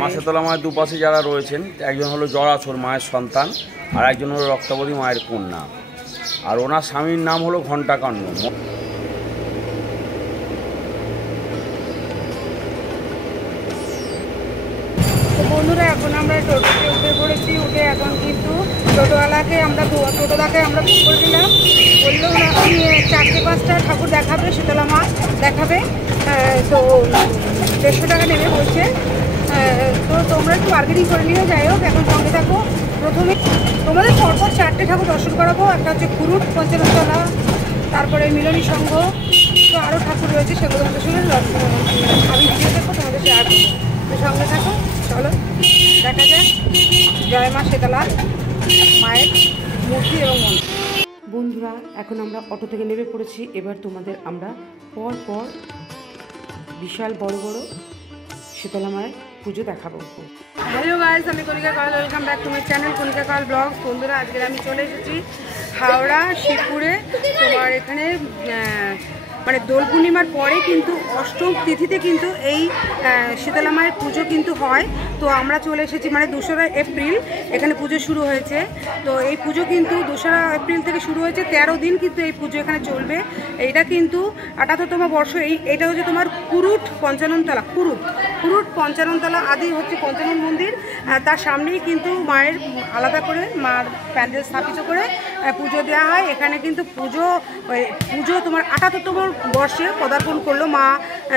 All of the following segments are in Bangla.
মা শীতলা মায়ের দুপাশে যারা রয়েছেন, একজন হলো জরাছর মায়ের সন্তান, আর একজন হলো রক্তাবতী মায়ের কন্যা, আর ওনার স্বামীর নাম হলো ঘণ্টাকর্ণ। বন্ধুরা, এখন আমরা টোটোতে উঠে পড়েছি। উঠে এখন কিন্তু টোটোওয়ালাকে টোটোদাকে আমরা বুক করে দিলাম। বললো উনি 4-5টা ঠাকুর দেখাবে, শীতলা মা দেখাবে। তো 150 টাকা নেবে বলছে। তো তোমরা একটু বার্গেনিং করে নিয়ে যাই হোক, এখন সঙ্গে থাকো। প্রথমে তোমাদের পরপর 4টে ঠাকুর দর্শন করাবো। একটা হচ্ছে খুরুট পঞ্চাননতলা, তারপরে মিলনী সংঘ, তো আরও ঠাকুর রয়েছে, সেগুলো তোমাদের সঙ্গে আমি ভিডিও দেখবো, তোমাদের শেয়ার করবো। তো সঙ্গে থাকো, চলো দেখা যায় জয় মা শীতলা মায়ের মূর্তি এবং মন্দির। বন্ধুরা, এখন আমরা অটো থেকে নেমে পড়েছি। এবার তোমাদের আমরা পর বিশাল বড় বড় শীতলা মায়ের পুজো দেখাবো। হ্যালো গাইস, আমি Kanika Koyal, welcome back to my channel Kanika Koyal vlogs. বন্ধুরা, আজকে আমি চলে এসেছি হাওড়া শিবপুরে। তোমার এখানে মানে দোল পূর্ণিমার পরে কিন্তু অষ্টম তিথিতে কিন্তু এই শীতলা মায়ের পুজো কিন্তু হয়। তো আমরা চলে এসেছি, মানে 2রা এপ্রিল এখানে পুজো শুরু হয়েছে। তো এই পুজো কিন্তু 2রা এপ্রিল থেকে শুরু হয়েছে, 13 দিন কিন্তু এই পুজো এখানে চলবে। এইটা কিন্তু 78তম বর্ষ। এইটা হচ্ছে তোমার খুরুট পঞ্চাননতলা, খুরুট পঞ্চাননতলা আদি হচ্ছে পঞ্চানন মন্দির। তার সামনেই কিন্তু মায়ের আলাদা করে মার প্যান্ডেল স্থাপিত করে পুজো দেওয়া হয়। এখানে কিন্তু পুজো তোমার 78তম বর্ষে পদার্পণ করলো মা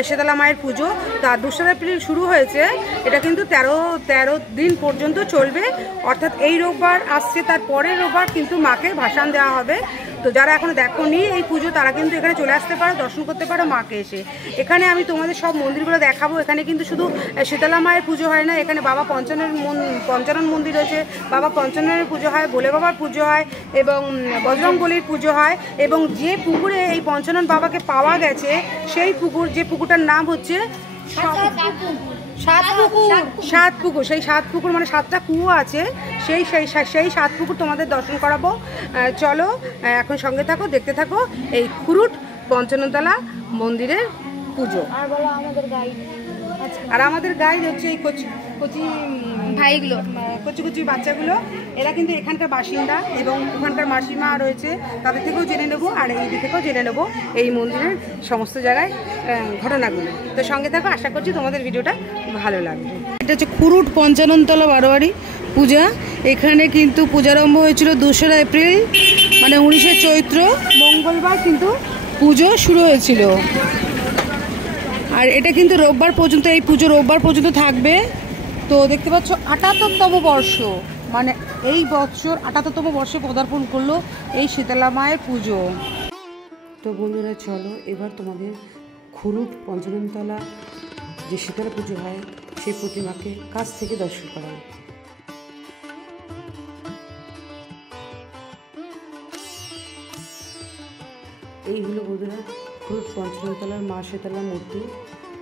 শীতলা মায়ের পুজো। তার 2রা এপ্রিল শুরু হয়েছে, এটা কিন্তু 13 দিন পর্যন্ত চলবে। অর্থাৎ এই রোববার আসছে, তার পরের রোববার কিন্তু মাকে ভাসান দেওয়া হবে। তো যারা এখনো দেখোনি এই পুজো, তারা কিন্তু এখানে চলে আসতে পারো, দর্শন করতে পারো মাকে এসে। এখানে আমি তোমাদের সব মন্দিরগুলো দেখাবো। এখানে কিন্তু শুধু শীতলা মায়ের পুজো হয় না, এখানে বাবা পঞ্চানন মন্দির রয়েছে, বাবা পঞ্চাননের পুজো হয়, ভোলে বাবার পুজো হয়, এবং বজরংবলীর পুজো হয়। এবং যে পুকুরে এই পঞ্চানন বাবাকে পাওয়া গেছে, সেই পুকুরটার নাম হচ্ছে সাত পুকুর। সেই 7 পুকুর মানে 7টা কুয়ো আছে, সেই 7 পুকুর তোমাদের দর্শন করাবো। চলো এখন সঙ্গে থাকো, দেখতে থাকো এই খুরুট পঞ্চাননতলা মন্দিরের পুজো। আর আমাদের গাইড হচ্ছে এই কচি ভাইগুলো, কচি বাচ্চাগুলো। এরা কিন্তু এখানকার বাসিন্দা এবং ওখানকার মাসিমা রয়েছে, তাদের থেকেও জেনে নেবো, আর এই দিক থেকেও জেনে নেবো এই মন্দিরের সমস্ত জায়গায় ঘটনাগুলো। তো সঙ্গে থাকো, আশা করছি তোমাদের ভিডিওটা ভালো লাগবে। এটা হচ্ছে খুরুট পঞ্চাননতলা বারোয়ারি পূজা। এখানে কিন্তু পূজারম্ভ হয়েছিল 2রা এপ্রিল, মানে 19শে চৈত্র মঙ্গলবার কিন্তু পুজো শুরু হয়েছিল। আর এটা কিন্তু রোববার পর্যন্ত, এই পুজো রোববার পর্যন্ত থাকবে। তো দেখতে পাচ্ছ 78তম বর্ষ, মানে এই বছর 78তম বর্ষে পদার্পণ করলো এই শীতলা মায়ের পুজো। তো বন্ধুরা, চলো এবার তোমাদের খুরুট পঞ্চাননতলা যে শীতলা পুজো হয় সেই প্রতিমাকে কাছ থেকে দর্শন করাই। এই হলো বন্ধুরা খুরুট পঞ্চাননতলার মা শীতলা মূর্তি।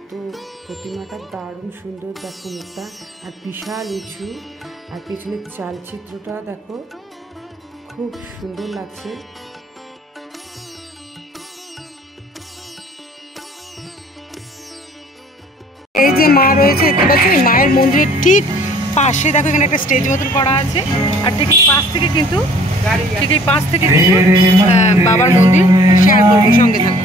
তো প্রতিমাটা দারুণ সুন্দর, দেখো মুখটা, আর বিশাল উঁচু, আর পেছনের চালচিত্রটা দেখো, খুব সুন্দর লাগছে। এই যে মা রয়েছে দেখতে পাচ্ছ, এই মায়ের মন্দিরের ঠিক পাশে দেখো এখানে একটা স্টেজ মতন করা আছে, আর ঠিক এই পাশ থেকে কিন্তু বাবার মন্দির শেয়ার করবো, সঙ্গে থাকো।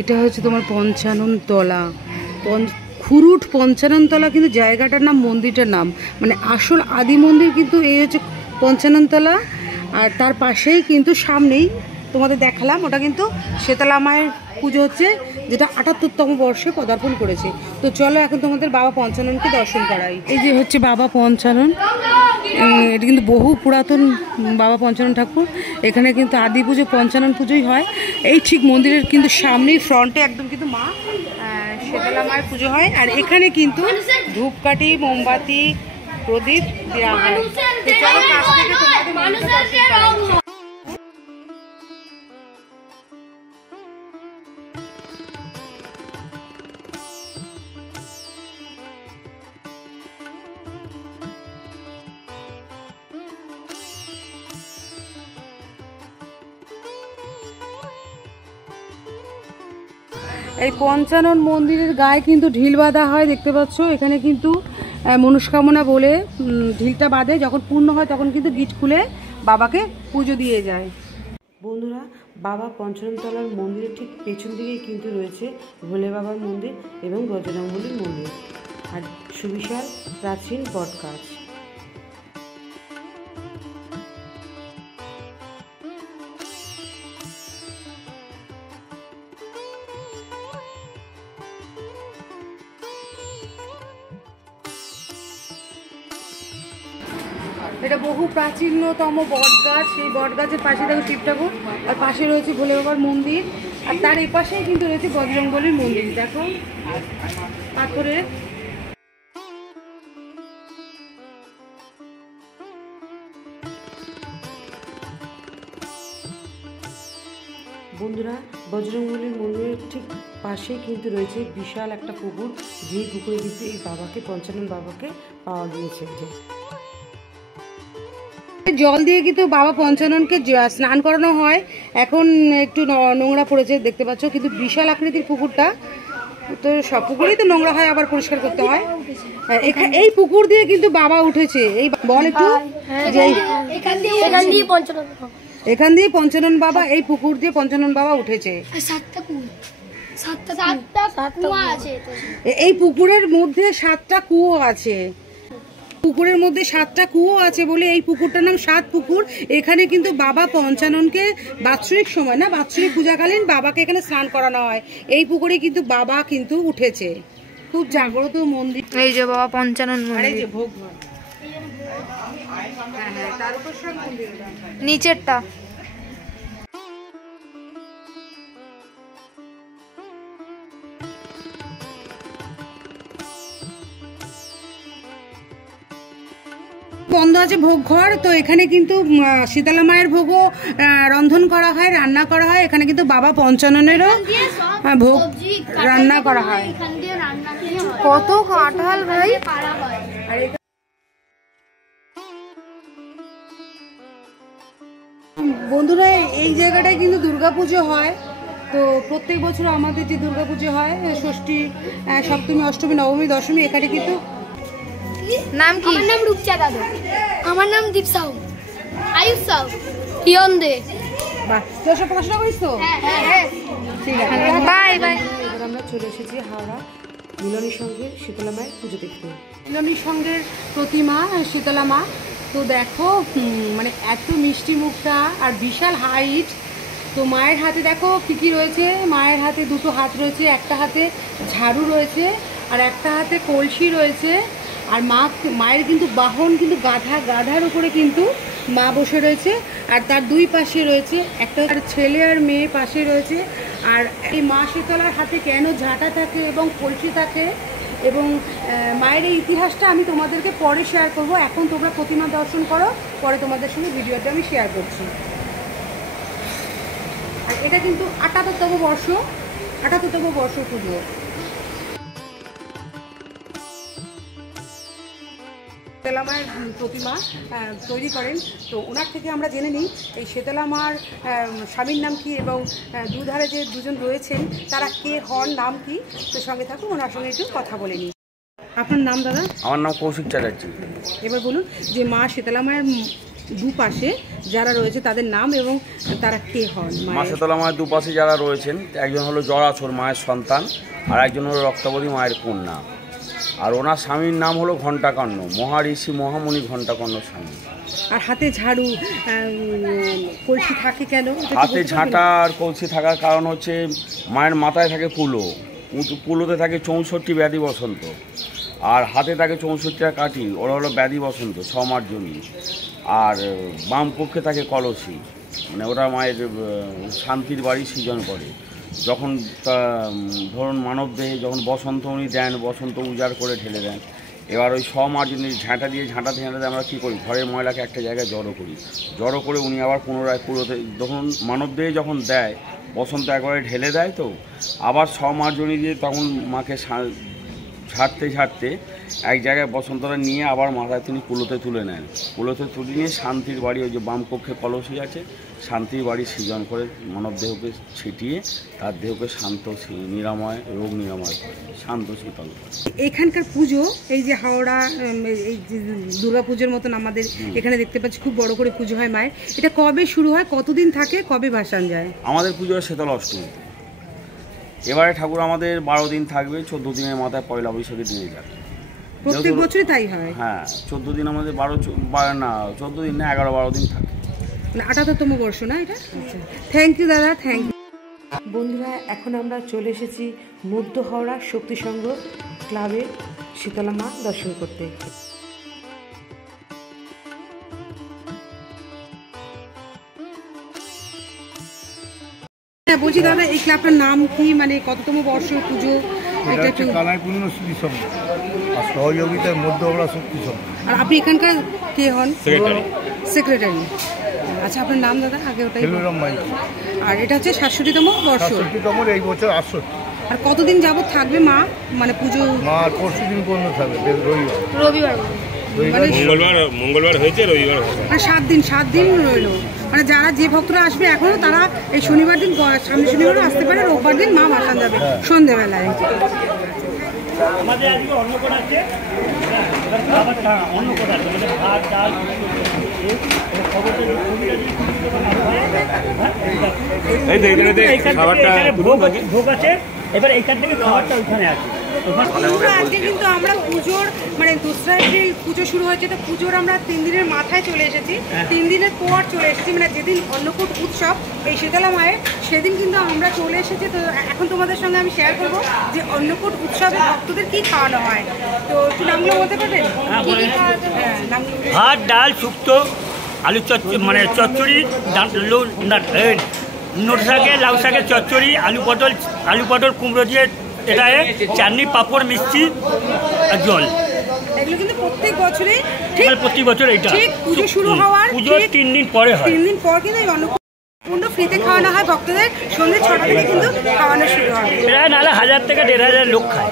এটা হচ্ছে তোমার পঞ্চাননতলা, খুরুট পঞ্চাননতলা কিন্তু জায়গাটার নাম, মন্দিরটার নাম, মানে আসল আদি মন্দির কিন্তু এই হচ্ছে পঞ্চাননতলা। আর তার পাশেই কিন্তু সামনেই তোমাদের দেখালাম, ওটা কিন্তু শীতলা মায়ের পুজো হচ্ছে, যেটা 78তম বর্ষে পদার্পণ করেছে। তো চলো এখন তোমাদের বাবা পঞ্চাননকে দর্শন করাই। এই যে হচ্ছে বাবা পঞ্চানন, এটা কিন্তু বহু পুরাতন বাবা পঞ্চানন ঠাকুর। এখানে কিন্তু আদি পুজো পঞ্চানন পুজোই হয়। এই ঠিক মন্দিরের কিন্তু সামনেই ফ্রন্টে একদম কিন্তু মা শীতলা মায়ের পুজো হয়। আর এখানে কিন্তু ধূপকাঠি, মোমবাতি, প্রদীপ দেওয়া হয়। তো চলো কাছ থেকে তোমাদের মন্দিরটা দর্শন করাই। এই পঞ্চানন মন্দিরের গায়ে কিন্তু ঢিল বাঁধা হয়, দেখতে পাচ্ছ। এখানে কিন্তু মনস্কামনা বলে ঢিলটা বাঁধে, যখন পূর্ণ হয় তখন কিন্তু গিট খুলে বাবাকে পুজো দিয়ে যায়। বন্ধুরা, বাবা পঞ্চাননতলার মন্দিরের ঠিক পেছন দিকেই কিন্তু রয়েছে ভোলে বাবার মন্দির এবং বজরংবলীর মন্দির আর সুবিশাল প্রাচীন বটগাছ। এটা বহু প্রাচীনতম বটগাছ। সেই বটগাছের পাশে দেখো শিব ঠাকুর, আর পাশে রয়েছে ভোলে বাবার মন্দির, আর তার এই পাশেই কিন্তু রয়েছে বজরংবলীর মন্দির। দেখো পাথরের। বন্ধুরা, বজরংবলীর মন্দিরের ঠিক পাশেই কিন্তু রয়েছে বিশাল একটা পুকুর, যে পুকুরে কিন্তু এই বাবাকে, পঞ্চানন বাবাকে পাওয়া গিয়েছে। জল দিয়ে কিন্তু বাবা পঞ্চাননকে স্নান করানো হয়। এখন একটু নোংরা পড়েছে দেখতে পাচ্ছ, কিন্তু বিশাল আকৃতির পুকুরটা। তো সব পুকুরেই তো নোংরা হয়, আবার পরিষ্কার করতে হয়। এই পুকুর দিয়ে কিন্তু বাবা উঠেছে। এই বল একটু, যে এখান দিয়ে পঞ্চানন বাবা, এই পুকুর দিয়ে পঞ্চানন বাবা উঠেছে। এই পুকুরের মধ্যে 7টা কুয়ো আছে। পুকুরের মধ্যে 7টা কুয়ো আছে বলে এই পুকুরটার নাম 7 পুকুর। এখানে কিন্তু বাবা পঞ্চাননকে বাৎসরিক সময় না, বাৎসরিক পূজাকালীন বাবাকে এখানে স্নান করানো হয়। এই পুকুরে কিন্তু বাবা কিন্তু উঠেছে। খুব জাগ্রত মন্দির। এই যে বাবা পঞ্চানন মন্দির, এই যে ভোগ তার উপর সব মন্দির নিচেরটা। বন্ধ আছে ভোগ ঘর। তো এখানে কিন্তু শীতলা মায়ের ভোগও রন্ধন করা হয়, রান্না করা হয়। এখানে কিন্তু বাবা পঞ্চাননেরও ভোগ রান্না করা হয়। কত কাঁঠাল ভাই! বন্ধুরা, এই জায়গাটায় কিন্তু দুর্গাপুজো হয়। তো প্রত্যেক বছর আমাদের যে দুর্গাপুজো হয়, ষষ্ঠী, সপ্তমী, অষ্টমী, নবমী, দশমী, এখানে কিন্তু। নাম কি? আমার নাম রূপচা দাদু। আমার নাম দীপ সাউ, আয়ুষ সাউ, হিয়ন দে। বাহ, তোর সব পড়াশোনা করিস তো? হ্যাঁ। ঠিক আছে, বাই বাই। এবার আমরা চলে এসেছি হাওড়া মিলনী সংঘের শীতলা মায়ের পুজো দেখতে। মিলনী সংঘের প্রতিমা শীতলা মা। তো দেখো মানে এত মিষ্টি মুখটা আর বিশাল হাইট। তো মায়ের হাতে দেখো কী কী রয়েছে। মায়ের হাতে 2টো হাত রয়েছে, একটা হাতে ঝাড়ু রয়েছে আর একটা হাতে কলসি রয়েছে। আর মায়ের কিন্তু বাহন কিন্তু গাধার উপরে কিন্তু মা বসে রয়েছে। আর তার 2 পাশে রয়েছে একটা ছেলে আর মেয়ে পাশে রয়েছে। আর এই মা শীতলার হাতে কেন ঝাঁটা থাকে এবং কলসি থাকে এবং মায়ের এই ইতিহাসটা আমি তোমাদেরকে পরে শেয়ার করব। এখন তোমরা প্রতিমা দর্শন করো, পরে তোমাদের সঙ্গে ভিডিওটা আমি শেয়ার করছি। আর এটা কিন্তু 78তম বর্ষ পুজো। শীতলা মায়ের প্রতিমা তৈরি করেন। তো ওনার থেকে আমরা জেনে নিই এই শীতলা মার স্বামীর নাম কি এবং দুধারে যে দুজন রয়েছেন তারা কে হন, নাম কি। তো সঙ্গে থাকুন, ওনার সঙ্গে একটু কথা বলে নিই। আপনার নাম দাদা? আমার নাম কৌশিক চ্যাটার্জি। এবার বলুন যে মা শীতলা মায়ের দুপাশে যারা রয়েছে তাদের নাম এবং তারা কে হন। মা শীতলা মায়ের দুপাশে যারা রয়েছেন, একজন হলো জরাছর মায়ের সন্তান, আর একজন হলো রক্তাবতী মায়ের কন্যা। আর ওনার স্বামীর নাম হলো ঘণ্টাকর্ণ, মহাঋষি মহামুনি ঘণ্টাকর্ণ স্বামী। আর হাতে ঝাড়ু কলসি থাকে কেন? হাতে ঝাঁটা আর কলসি থাকার কারণ হচ্ছে মায়ের মাথায় থাকে কুলোতে থাকে 64 ব্যাধি বসন্ত, আর হাতে থাকে 64টা কাঠি, ওরা হলো ব্যাধি বসন্ত 6 মাস জন্য। আর বাম পক্ষে থাকে কলসি, মানে ওরা মায়ের শান্তির বাড়ি সৃজন করে। যখন ধরুন মানব দেহে যখন বসন্ত উনি দেন, বসন্ত উজাড় করে ঢেলে দেন, এবার ওই সমার্জনী ঝাঁটা দিয়ে ঝাঁটাতে আমরা কী করি, ঘরের ময়লাকে একটা জায়গায় জড়ো করি, জড়ো করে উনি আবার পুনরায় কুলোতে যখন মানবদেহে যখন দেয়, বসন্ত একবারে ঢেলে দেয়, তো আবার সমার্জনী দিয়ে তখন মাকে ঝাড়তে ঝাড়তে এক জায়গায় বসন্তরা নিয়ে আবার মাথায় তিনি কুলোতে তুলে নেন। কুলোতে তুলে নিয়ে শান্তির বাড়ি, ওই যে বাম কক্ষে কলসি আছে, শান্তির বাড়ি সৃজন করে মানবদেহকে ছিটিয়ে তার দেহকে শান্ত নিরাময়, রোগ নিরাময় করে, শান্ত শীতল করে। এখানকার পুজো, এই যে হাওড়া এই যে দুর্গা পুজোর মতন আমাদের এখানে দেখতে পাচ্ছি খুব বড় করে পুজো হয় মায়ের, এটা কবে শুরু হয়, কতদিন থাকে, কবে ভাসান যায়? আমাদের পুজো শীতল অষ্টমীতে। এবারে ঠাকুর আমাদের 12 দিন থাকবে, 14 দিনের মাথায় পয়লা বৈশাখের দিনে যাবে। প্রত্যেক বছরই তাই হয়? হ্যাঁ, 14 দিন আমাদের 14 দিন না, 11-12 দিন থাকে। 78তম বর্ষ না এটা? আচ্ছা, থ্যাংক ইউ দাদা, থ্যাংক ইউ। বন্ধুরা, এখন আমরা চলে এসেছি মধ্য হাওড়া শক্তি সংঘ ক্লাবে শীতলা মা দর্শন করতে। হ্যাঁ, বলছি দাদা, এই ক্লাবটার নাম কি, মানে কততম বর্ষ পুজো? এটা হচ্ছে কানাইপূর্ণ স্মৃতি সংঘ আর সহযোগিতায় মধ্য হাওড়া শক্তি সংঘ। আর আপনি এখানকার কে হন? সেক্রেটারি। আচ্ছা, আপনার নাম দাদা আগে ওটাই? খেলুরাম মাই। আর এটা হচ্ছে 67তম বর্ষ? 67তম, এই বছর 68। আর কতদিন যাবত থাকবে মা, মানে পুজো? মা পরশু দিন পর্যন্ত থাকবে, রবিবার। মঙ্গলবার হয়েছে, রবিবার মানে 7 দিন রইল। মানে যারা যে ভক্তরা আসবে এখনো, তারা এই শনিবার দিন, সামনে শনিবারও আসতে পারে, রোববার দিন মা ভাসান যাবে সন্ধ্যেবেলায়। আমাদের আজকে অন্নকোট আছে, খাবারটা অন্নকোট আছে, মানে ভাত ডাল ভোগ আছে। এবার এইখান থেকে খাবারটা ওইখানে আছে। আজকে কিন্তু আমরা পুজোর, মানে 2রা এপ্রিল পুজো শুরু হয়েছে, তো পুজোর আমরা 3 দিনের মাথায় চলে এসেছি, 3 দিনের পর চলে এসেছি, মানে যেদিন অন্নকূট উৎসব এই শীতলা মায়ের, সেদিন কিন্তু আমরা চলে এসেছি। তো এখন তোমাদের সঙ্গে আমি শেয়ার করবো যে অন্নকূট উৎসবে ভক্তদের কি খাওয়ানো হয়। তো একটু নামগুলো বলতে পারবেন? ভাত ডাল শুক্তো, আলু চচ্চড়ি, মানে চচ্চড়ি, নোট শাকে, লাউ শাকের চচ্চড়ি, আলু পটল কুমড়ো দিয়ে এটা চাটনি, পাঁপড়, মিষ্টি আর জল। এগুলো কিন্তু প্রত্যেক বছরে, প্রতি বছর এইটা ঠিক পুজো শুরু হওয়ার পুজোর 3 দিন পরে হয়। 3 দিন পর কিন্তু এই অন্নকূট ফ্রিতে খাওয়ানো হয় ভক্তদের। সন্ধ্যে 6টা থেকে কিন্তু খাওয়ানো শুরু হয়। প্রায় নাহলে 1000 থেকে 1500 লোক খায়।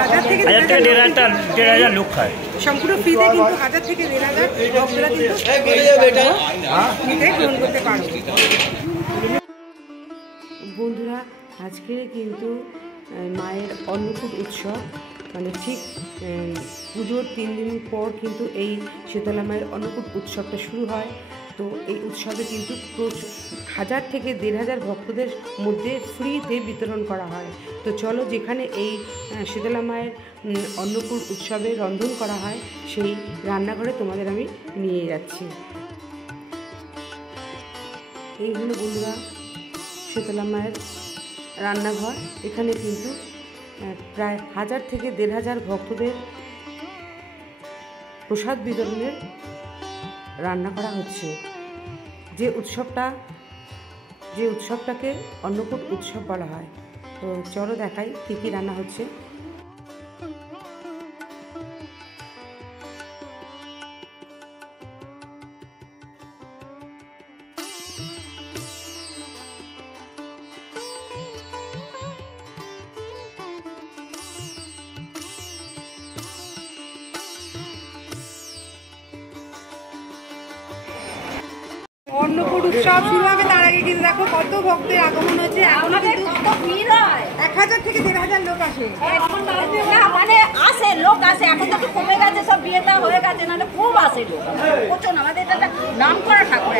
1000 থেকে 1500 লোক খায় সম্পূর্ণ ফ্রিতে, কিন্তু 1000 থেকে 1500 ভক্তরা কিন্তু ফ্রিতে গ্রহণ করতে পারবে। বন্ধুরা, আজকে কিন্তু মায়ের অন্নকূট উৎসব, মানে ঠিক পুজোর 3 দিন পর কিন্তু এই শীতলা মায়ের অন্নকূট উৎসবটা শুরু হয়। তো এই উৎসবে কিন্তু 1000 থেকে 1500 ভক্তদের মধ্যে ফ্রিতে বিতরণ করা হয়। তো চলো, যেখানে এই শীতলা মায়ের অন্নকূট উৎসবে রন্ধন করা হয়, সেই রান্নাঘরে তোমাদের আমি নিয়ে যাচ্ছি। এই হলো বন্ধুরা শীতলা মায়ের রান্নাঘর। এখানে কিন্তু প্রায় 1000 থেকে 1500 ভক্তদের প্রসাদ বিতরণের রান্না করা হচ্ছে। যে উৎসবটাকে অন্নকূট উৎসব বলা হয়। তো চলো দেখাই কী কী রান্না হচ্ছে। অন্নকূট উৎসব শুরু হবে, তার আগে কিন্তু দেখো কত ভক্তের আগমন হচ্ছে। এখনো কিন্তু 1000 থেকে 1500 লোক আসে। মানে আসে, লোক আসে, এখন তো কমে গেছে, সব বিয়েটা হয়ে গেছে, নাহলে খুব আসে লোক। প্রচুর, আমাদের এটা নাম করা ঠাকুর,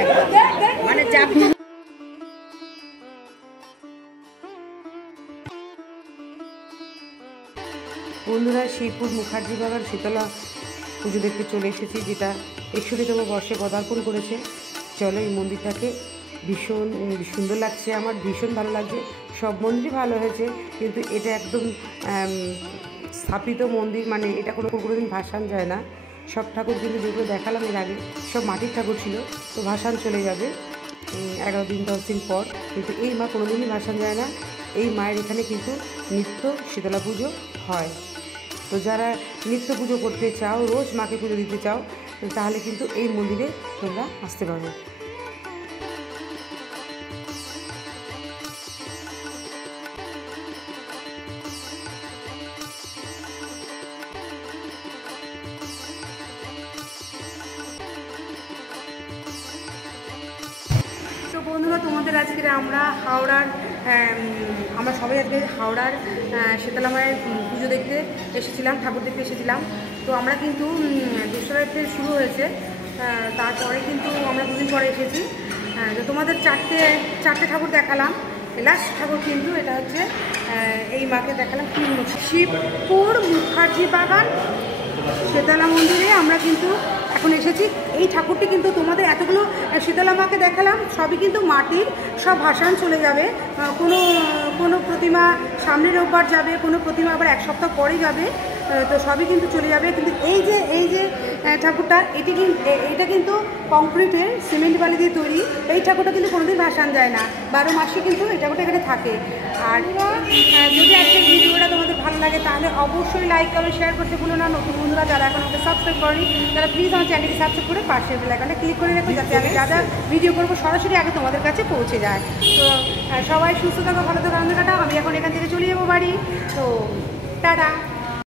মানে যাবি। বন্ধুরা, শ্রীপুর মুখার্জি বাগান শীতলা পুজো দেখতে চলে এসেছি, যেটা 61তম বর্ষে পদার্পণ করেছে। চলো, এই মন্দিরটাকে ভীষণ সুন্দর লাগছে, আমার ভীষণ ভালো লাগছে। সব মন্দিরই ভালো হয়েছে, কিন্তু এটা একদম স্থাপিত মন্দির, মানে এটা কোনোদিন ভাসান যায় না। সব ঠাকুর কিন্তু যেগুলো দেখালাম এর আগে, সব মাটির ঠাকুর ছিল, তো ভাসান চলে যাবে 11 দিন 10 দিন পর। কিন্তু এই মা কোনোদিনই ভাসান যায় না। এই মায়ের এখানে কিন্তু নিত্য শীতলা পুজো হয়। তো যারা নিত্য পুজো করতে চাও, রোজ মাকে পুজো দিতে চাও, তাহলে কিন্তু এই মন্দিরে তোমরা আসতে পারো। তো বন্ধুরা, তোমাদের আজকে আমরা সবাই আজকে হাওড়ার শীতলা মায়ের পুজো দেখতে এসেছিলাম, ঠাকুর দেখতে এসেছিলাম। তো আমরা কিন্তু 2রা এপ্রিল শুরু হয়েছে, তারপরে কিন্তু আমরা 2 দিন পরে এসেছি। তো তোমাদের চারটে ঠাকুর দেখালাম। লাস্ট ঠাকুর কিন্তু এটা হচ্ছে এই মাকে দেখালাম শিবপুর মুখার্জি বাগান শীতলা মন্দিরে আমরা কিন্তু এখন এসেছি। এই ঠাকুরটি কিন্তু তোমাদের এতগুলো শীতলা মাকে দেখালাম, সবই কিন্তু মাটির, সব ভাসান চলে যাবে। কোনো প্রতিমা সামনের রোববার যাবে, কোনো প্রতিমা আবার 1 সপ্তাহ পরে যাবে, তো সবই কিন্তু চলে যাবে। কিন্তু এই যে ঠাকুরটা এটা কিন্তু কংক্রিটের সিমেন্ট বালি দিয়ে তৈরি। এই ঠাকুরটা কিন্তু কোনোদিন ভাসান যায় না, 12 মাসে কিন্তু এই ঠাকুরটা এখানে থাকে। আর যদি আজকের ভিডিওটা তোমাদের ভালো লাগে তাহলে অবশ্যই লাইক কমেন্ট শেয়ার করতে ভুলো না। নতুন বন্ধুরা যারা এখন আমাকে সাবস্ক্রাইব করেনি তারা প্লিজ আমার চ্যানেলকে সাবস্ক্রাইব করে পাশের বেল আইকনে ক্লিক করে রাখো, যাতে আমি যা যা ভিডিও করবো সরাসরি আগে তোমাদের কাছে পৌঁছে যায়। তো সবাই সুস্থ থাকো, ভালো থাকো, আনন্দ কাটাও। আমি এখন এখান থেকে চলে যাবো বাড়ি। তো টাটা।